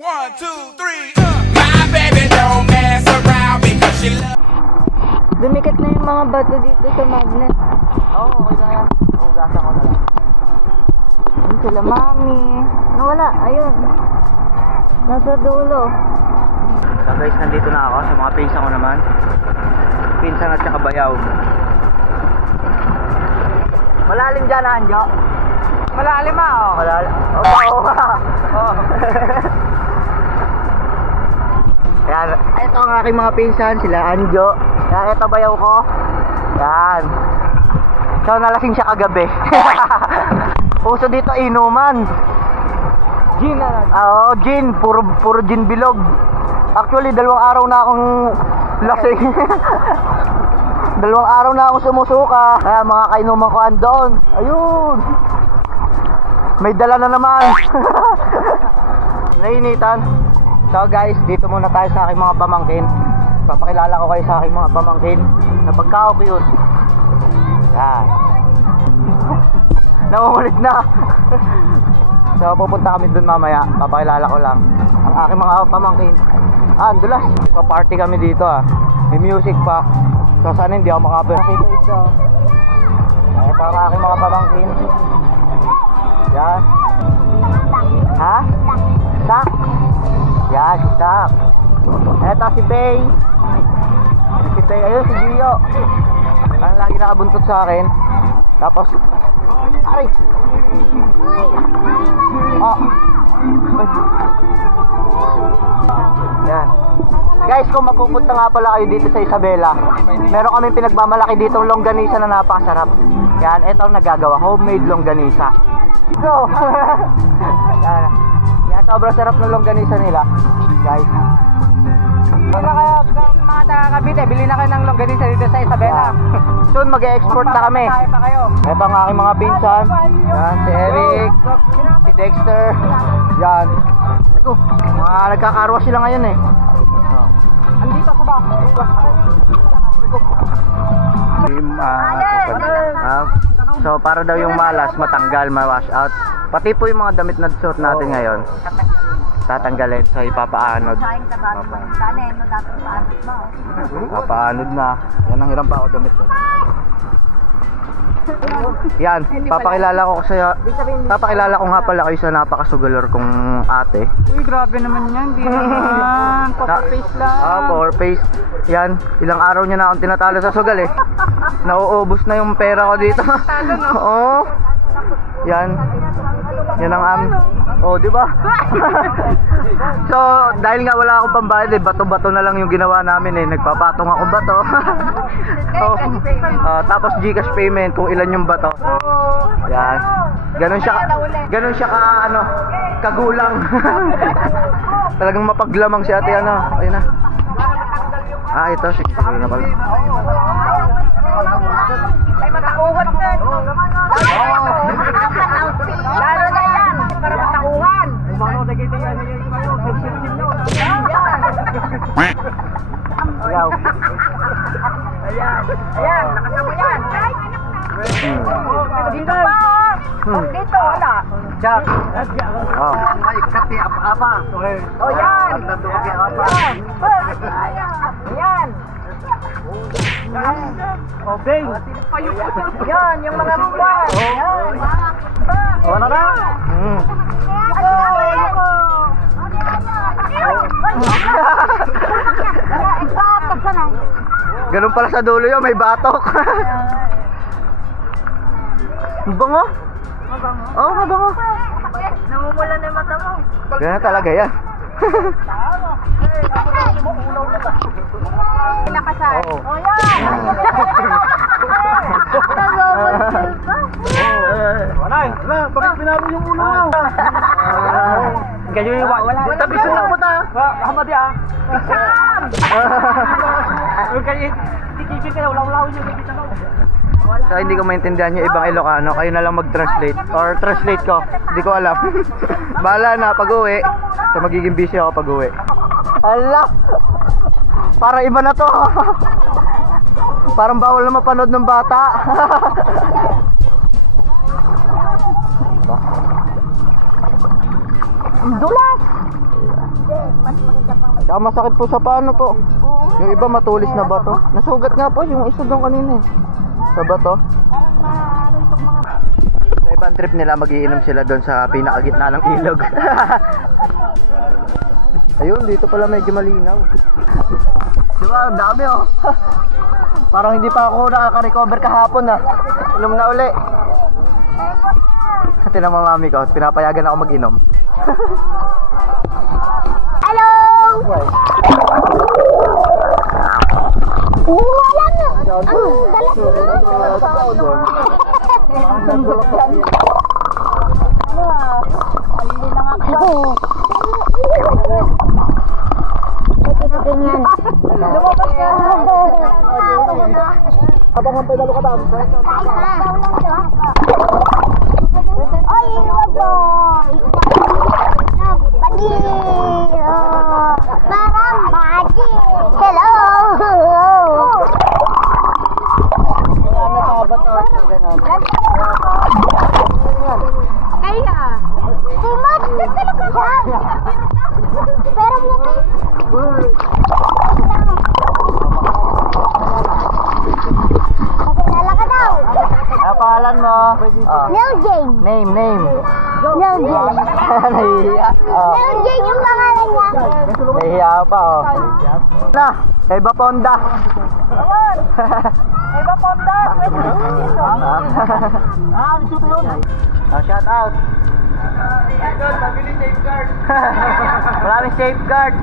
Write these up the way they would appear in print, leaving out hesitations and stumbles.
1, 2, 3, My baby don't mess around because she love. Dumikit na yung mga bato dito sa magnet. Oo, okay na yan. Ugasan ko na lang. Ayun sila, mami. Nawala, ayun. Nasa dulo. So guys, nandito na ako sa mga pinsan ko naman. Pinsan at saka bayaw. Malalim dyan, Anjo. Malalim ah, oh. Malalim. Oo. Oh. Yan, ito ang aking mga pinsan, sila Anjo. Yan, ito bayaw ko. Yan. So nalasing siya kagabi. Puso dito inuman. Gin na lang. Oo, gin, puro gin bilog. Actually, 2 araw na akong lasing. 2 araw na akong sumusuka. Kaya mga kainuman ko andoon. Ayun. May dala na naman. Nainitan. So guys, dito muna tayo sa aking mga pamangkin. Papakilala ko kayo sa aking mga pamangkin na pagka-cute. Yan. Nangungulit na. So pupunta kami dun mamaya. Papakilala ko lang ang aking mga pamangkin. Dulas. Pa-party kami dito ah. May music pa. So sana hindi ako makapagkita ito. Ito ang aking mga pamangkin. Yan. Ha? Sak. Yan, si Sak. Eto si Pei. Si Pei, ayun si Gio. Ang lagi nakabuntot sa akin. Tapos ay. Yan. Guys, kung mapupunta nga pala kayo dito sa Isabela, meron kaming pinagmamalaki ditong longganisa na napakasarap. Yan, ito ang nagagawa, homemade longganisa. So, yan. Yan, sobrang sarap ng longganisa nila, guys. Kung mga taga-Cavite, bili na kayo ng longganisa dito sa Isabela. Soon mag-e-export na kami. Pa kayo. Ito ang aking mga pinsan. Yan, si Eric, si Dexter. Yan. Ito, mga nagkakarwa sila ngayon eh. Andito ko ba? So para daw yung malas matanggal, ma-wash out. Pati po yung mga damit na suot natin ngayon tatanggalin, so ipapaanod. Papaanod na. Yan ang hiram pa ako damit ko. Yan, papakilala ko nga pala kayo sa napakasugalor kong ate. Uy, grabe naman yan. Hindi naman. Poker-face lang. Poker-face. Yan, ilang araw niya na akong tinatalo sa sugal eh. Nauubos na yung pera ko dito. Talo no? Oo. Yan. Yan ang di ba? So, dahil nga wala akong pambayad eh, bato-bato na lang yung ginawa namin eh. Nagpapatong ako bato. Tapos GCash payment kung ilan yung bato. Yan. Ganon siya kagulang. Talagang mapaglamang si ate ayun na. Ito si na pala. Ay, matakuhan na. Lalo na yan. Para matakuhan. Ayan, nakasama yan. Dito pa. Dito, wala. Jack. May kati apa. Yan. Yan. Bing. Yan, yung mga buwan. Yan. Wala na. Ganun pala sa dulo yun, may batok. Bango? Mabango? Oo, mabango. Namumula na yung mata mo. Ganun talaga yan. Nakasal. Oo. Oh, yan. Wala, bakit binago yung ulo mo? Ganyan yung wala. Tabi sunak mo ta. Hamadi ah. Sam! Tikipin ka na, wala-wala yung nakikita mo. So hindi ko maintindihan yung ibang Ilocano, kayo na lang mag-translate or translate ko, hindi ko alam. Bahala na pag-uwi. So magiging busy ako pag-uwi. Ala! Para iba na to. Parang bawal na mapanood ng bata. Ang dulas! Tsaka masakit po sa paano po. Yung iba matulis na bato. Nasugat nga po yung isa doon kanina eh. Sa bato. Sa ibang trip nila magiinom sila doon sa pinakagitna ng ilog. Ayun, dito pala medyo malinaw. Diba, ang dami oh. Parang hindi pa ako nakaka-recover kahapon ah. Inom na uli. Tinan mo mami ko, pinapayagan ako mag-inom. Hello! Wala na! Ang dalas mo na! Ano ah? Hindi lang ako. Ganyan. Lumabas ka! Abangan pa lalo ka daw. Oy, wag mo! Badi! Parang badi! Hello! Kaya! Timot! Nagtulog ka siya! Pero mo kayo! Magkilala ka daw! Ano pangalan mo? Neil Jane! Name. Neil Jane! Nahihiya. Neil Jane yung pangalan niya! Nahihiya pa oh. Na, kay Baponda. Kay Baponda. Ano shoot yun? Shout out. Maraming safeguard.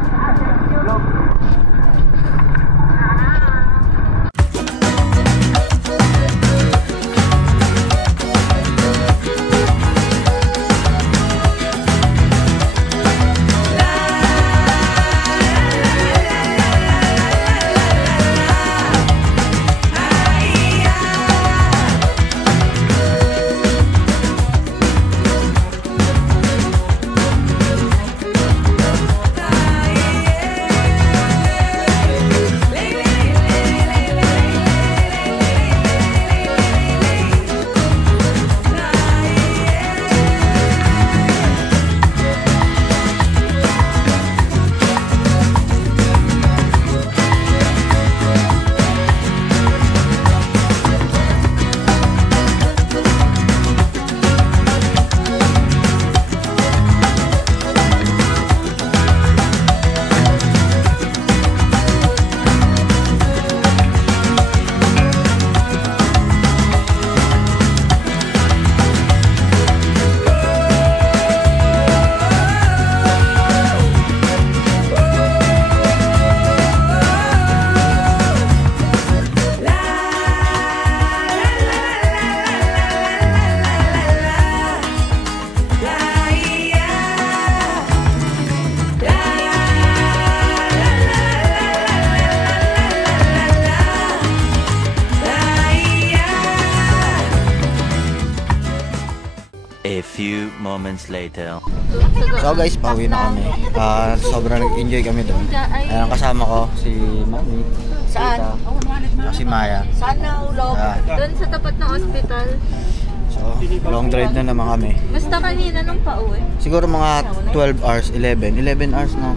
A few moments later. So guys, pauwi na kami. Sobrang nag-enjoy kami doon. Ayan ang kasama ko, si Mami. Saan? Saka si Maya. Saan na ulog? Doon sa tapat ng hospital. So, long drive na naman kami. Basta kanina nung pauwi. Siguro mga 12 hours, 11 hours na.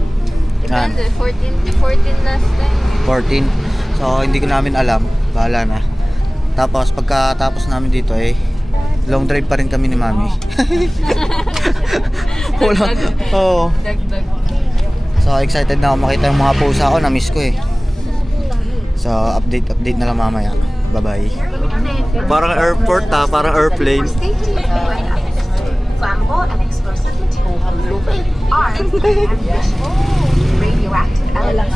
Yan, Depende, 14 last time. 14. So, hindi ko namin alam. Bahala na. Tapos, pagkatapos namin dito long drive pa rin kami ni Mami. Wala. Oo. Dagdag. So, excited na ako makita yung mga pusa ko. Na-miss ko eh. So, update na lang mamaya. Bye-bye. Parang airport ha, parang airplane. Flammable and explosive material, armed and visual, radioactive elements.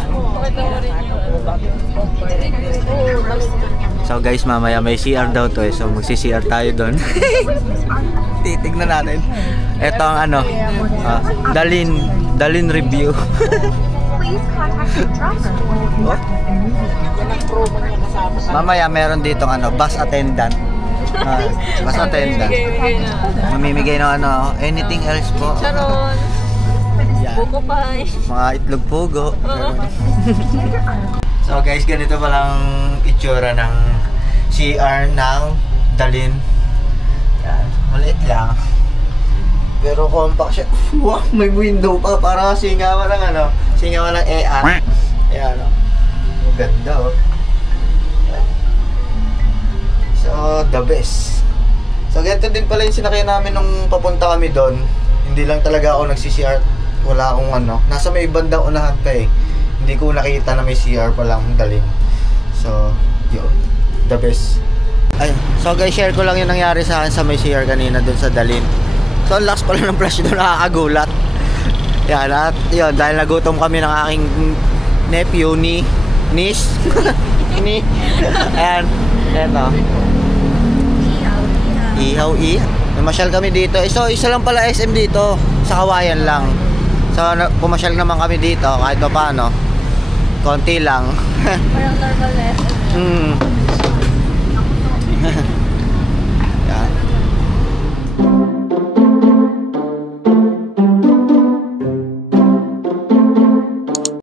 So guys, mamaya may CR daw to so magsi-CR tayo doon. Titignan natin. Ito ang Dalin review. Please contact the driver. Mamaya meron dito bus attendant. Bus attendant. Mamimigay ng anything else po. Charon. Yan. Buko pie. Mga itlog pugo. So guys, ganito palang itsura ng CR ng Dalin. Yan, maliit lang. Pero compact siya. Wow, may window pa. Para singawan ng ano. Singawan ng EA. Ayan o. Ganda oh. So, the best. So, ganito din pala yung sinakyan namin nung papunta kami doon. Hindi lang talaga ako nagsi-CR. Wala akong ano. Nasa may bandang unahan pa eh. Hindi ko nakita na may CR palang daling. So, yun. The best. Ay, so guys, share ko lang yung nangyari sa akin sa may CR kanina doon sa Dalin. So, ang lakas pala ng flash doon, nakakagulat. Yan, at yun, dahil nagutom kami ng aking nephew ni niece. Ayan, eto. Ihaw. Namasyal kami dito. So, isa lang pala SM dito. Sa Kawayan lang. So, pumasyal naman kami dito. Kahit pa paano. Konti lang. Parang normal lesson.